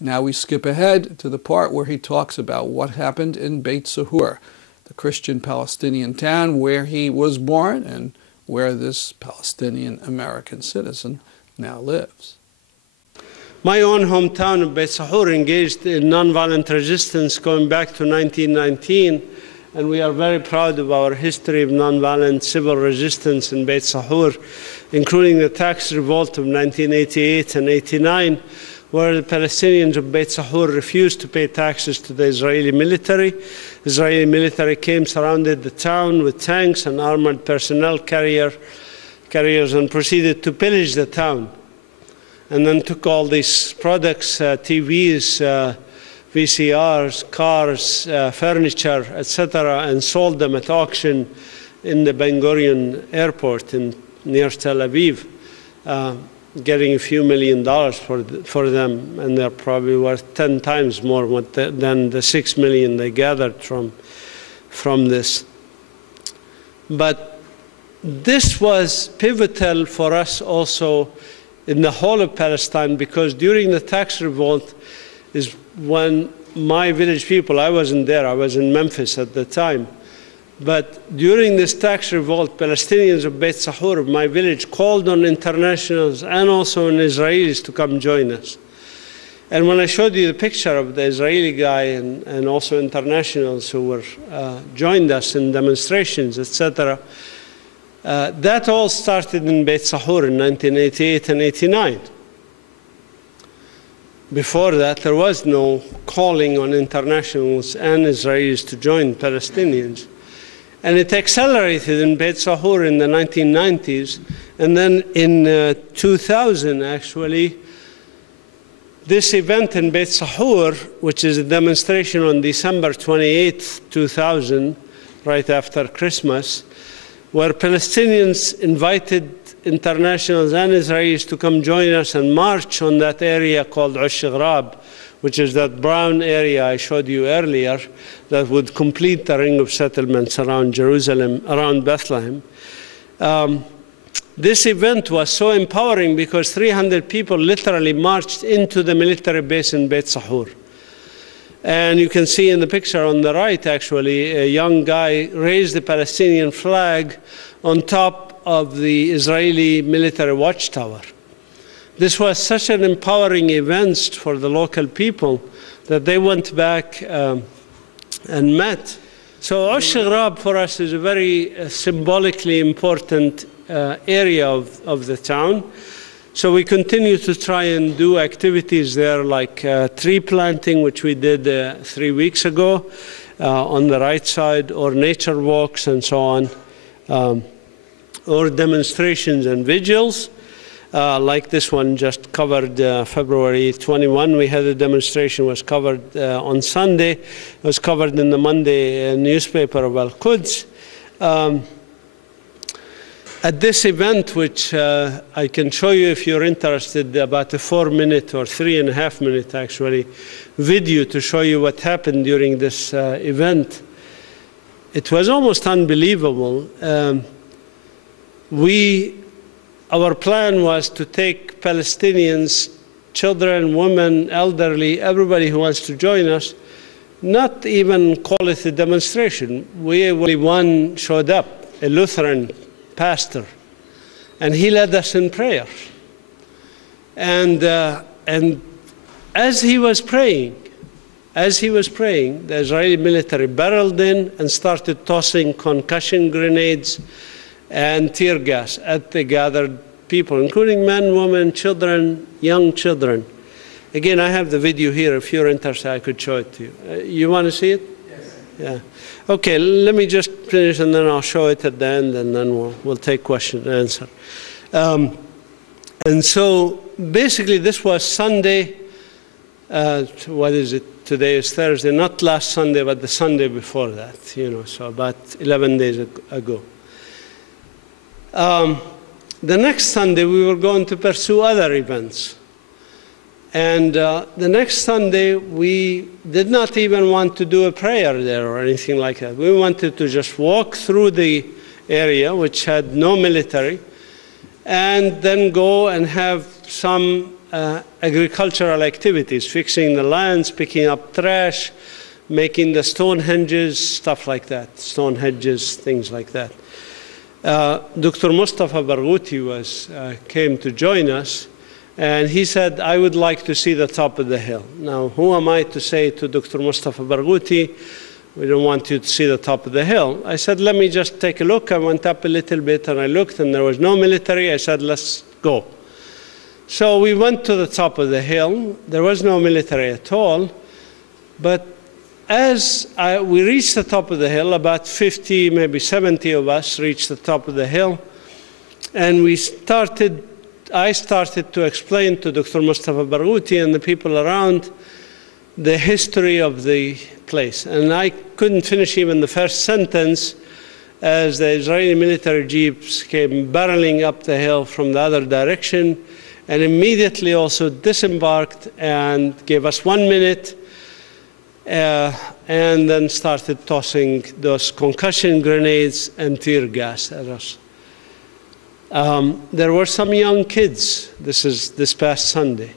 Now we skip ahead to the part where he talks about what happened in Beit Sahur, the Christian Palestinian town where he was born and where this Palestinian American citizen now lives. My own hometown of Beit Sahur engaged in nonviolent resistance going back to 1919, and we are very proud of our history of nonviolent civil resistance in Beit Sahur, including the tax revolt of 1988 and 89, where the Palestinians of Beit Sahur refused to pay taxes to the Israeli military. The Israeli military came, surrounded the town with tanks and armored personnel carriers, and proceeded to pillage the town. And then took all these products, TVs, VCRs, cars, furniture, etc., and sold them at auction in the Ben Gurion airport near Tel Aviv, getting a few $1 million for them, and they're probably worth 10 times more than the $6 million they gathered from this. But this was pivotal for us also in the whole of Palestine, because during the tax revolt is when my village people, I wasn't there, I was in Memphis at the time, but during this tax revolt, Palestinians of Beit Sahur, of my village, called on internationals and also on Israelis to come join us. And when I showed you the picture of the Israeli guy and also internationals who were joined us in demonstrations, etc., that all started in Beit Sahur in 1988 and 89. Before that, there was no calling on internationals and Israelis to join Palestinians. And it accelerated in Beit Sahur in the 1990s. And then in 2000, actually, this event in Beit Sahur, which is a demonstration on December 28, 2000, right after Christmas, where Palestinians invited internationals and Israelis to come join us and march on that area called Ush-Ghrab, which is that brown area I showed you earlier that would complete the ring of settlements around Jerusalem, around Bethlehem. This event was so empowering because 300 people literally marched into the military base in Beit Sahur. And you can see in the picture on the right, actually, a young guy raised the Palestinian flag on top of the Israeli military watchtower. This was such an empowering event for the local people that they went back and met. So Ush-Ghrab for us is a very symbolically important area of the town. So we continue to try and do activities there like tree planting, which we did 3 weeks ago on the right side, or nature walks and so on, or demonstrations and vigils. Like this one just covered February 21. We had a demonstration, was covered on Sunday. It was covered in the Monday newspaper of Al-Quds. At this event, which I can show you if you're interested, about a 4-minute or 3.5-minute actually video to show you what happened during this event. It was almost unbelievable. Our plan was to take Palestinians, children, women, elderly, everybody who wants to join us, not even call it a demonstration. Only one showed up, a Lutheran pastor, and he led us in prayer. And as he was praying, the Israeli military barreled in and started tossing concussion grenades and tear gas at the gathered people, including men, women, children, young children. Again, I have the video here. If you're interested, I could show it to you. You want to see it? Yes. Yeah. Okay, let me just finish and then I'll show it at the end, and then we'll take question and answer. And so basically this was Sunday. What is it? Today is Thursday. Not last Sunday, but the Sunday before that, so about 11 days ago. The next Sunday, we were going to pursue other events. And the next Sunday, we did not even want to do a prayer there or anything like that. We wanted to just walk through the area, which had no military, and then go and have some agricultural activities, fixing the lands, picking up trash, making the stone henges, stuff like that, stone hedges, things like that. Dr. Mustafa Barghouti came to join us, and he said, I would like to see the top of the hill. Now, who am I to say to Dr. Mustafa Barghouti, we don't want you to see the top of the hill? I said, let me just take a look. I went up a little bit, and I looked, and there was no military. I said, let's go. So we went to the top of the hill. There was no military at all, but as we reached the top of the hill, about 50, maybe 70 of us reached the top of the hill, and I started to explain to Dr. Mustafa Barghouti and the people around the history of the place. And I couldn't finish even the first sentence as the Israeli military jeeps came barreling up the hill from the other direction, and immediately also disembarked and gave us 1 minute, and then started tossing those concussion grenades and tear gas at us. There were some young kids. This is this past Sunday.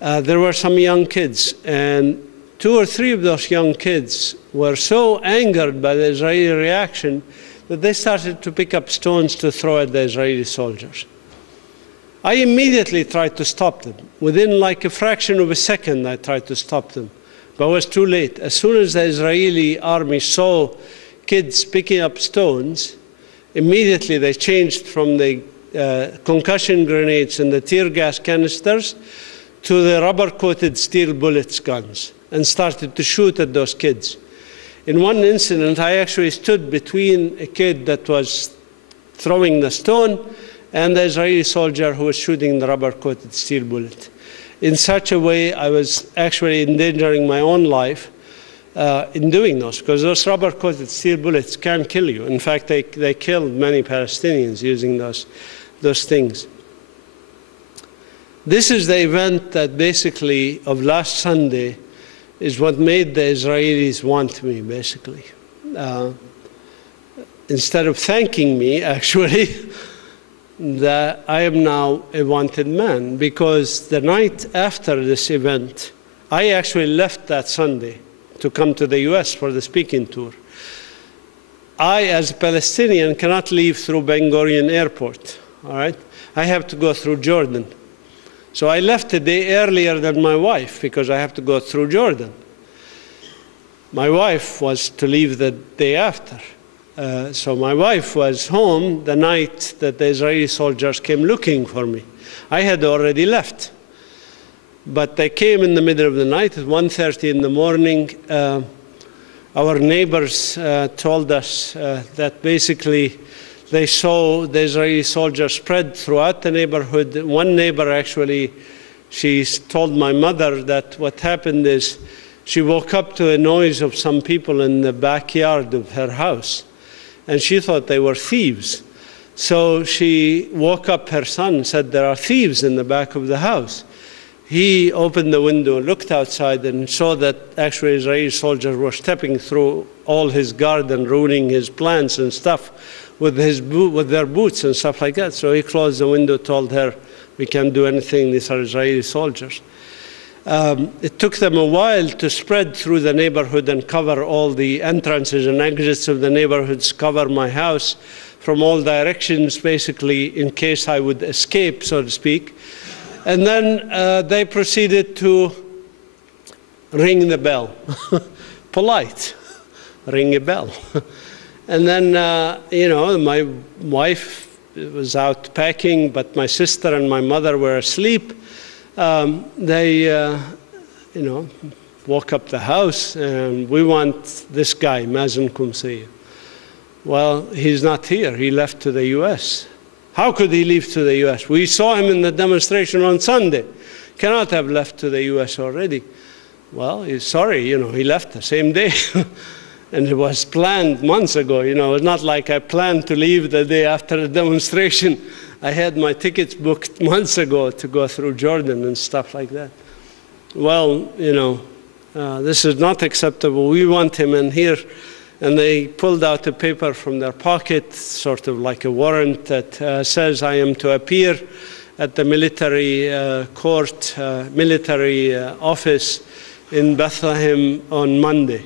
There were some young kids, and 2 or 3 of those young kids were so angered by the Israeli reaction that they started to pick up stones to throw at the Israeli soldiers. I immediately tried to stop them. Within like a fraction of a second, I tried to stop them. But it was too late. As soon as the Israeli army saw kids picking up stones, immediately they changed from the concussion grenades and the tear gas canisters to the rubber-coated steel bullets guns and started to shoot at those kids. In one incident, I actually stood between a kid that was throwing the stone and the Israeli soldier who was shooting the rubber-coated steel bullet. In such a way, I was actually endangering my own life in doing those, because those rubber-coated steel bullets can kill you. In fact, they killed many Palestinians using those things. This is the event that basically, of last Sunday, is what made the Israelis want me, basically. Instead of thanking me, actually, that I am now a wanted man, because the night after this event, I actually left that Sunday to come to the US for the speaking tour. I, as a Palestinian, cannot leave through Ben Gurion Airport, all right? I have to go through Jordan. So I left a day earlier than my wife because I have to go through Jordan. My wife was to leave the day after. So my wife was home the night that the Israeli soldiers came looking for me. I had already left. But they came in the middle of the night at 1:30 in the morning. Our neighbors told us that basically they saw the Israeli soldiers spread throughout the neighborhood. One neighbor actually, she told my mother that what happened is she woke up to a noise of some people in the backyard of her house. And she thought they were thieves. So she woke up her son and said, there are thieves in the back of the house. He opened the window, looked outside, and saw that actually Israeli soldiers were stepping through all his garden, ruining his plants and stuff with their boots and stuff like that. So he closed the window, told her, we can't do anything, these are Israeli soldiers. It took them a while to spread through the neighborhood and cover all the entrances and exits of the neighborhoods, cover my house from all directions, basically, in case I would escape, so to speak. And then they proceeded to ring the bell. Polite, ring a bell. And then, my wife was out packing, but my sister and my mother were asleep. They woke up the house, and we want this guy, Mazin Qumsiyeh. Well, he's not here. He left to the US. How could he leave to the US? We saw him in the demonstration on Sunday. Cannot have left to the US already. Well, he's sorry, he left the same day. And it was planned months ago. It's not like I planned to leave the day after the demonstration. I had my tickets booked months ago to go through Jordan and stuff like that. Well, this is not acceptable. We want him in here. And they pulled out a paper from their pocket, sort of like a warrant that says I am to appear at the military court, military office in Bethlehem on Monday.